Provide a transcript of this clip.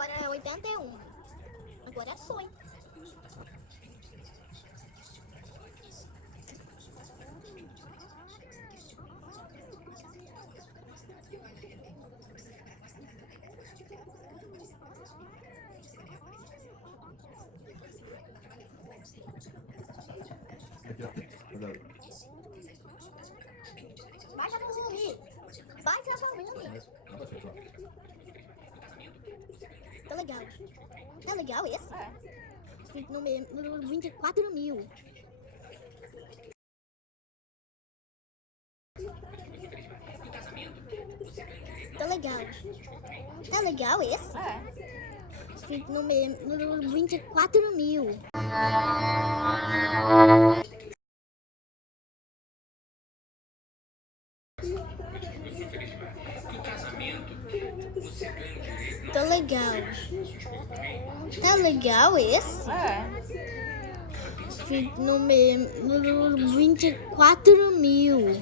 agora é 81. Agora é sonho. Aqui, ó. Cuidado. Baixa pro volume. Baixa pro volume. Abaixa, só. Tá legal. Tá legal esse? É. Número 24 mil. Tá legal. Tá legal esse? É. Número 24 mil. Tá legal. Tá legal esse? É. Número 24 mil.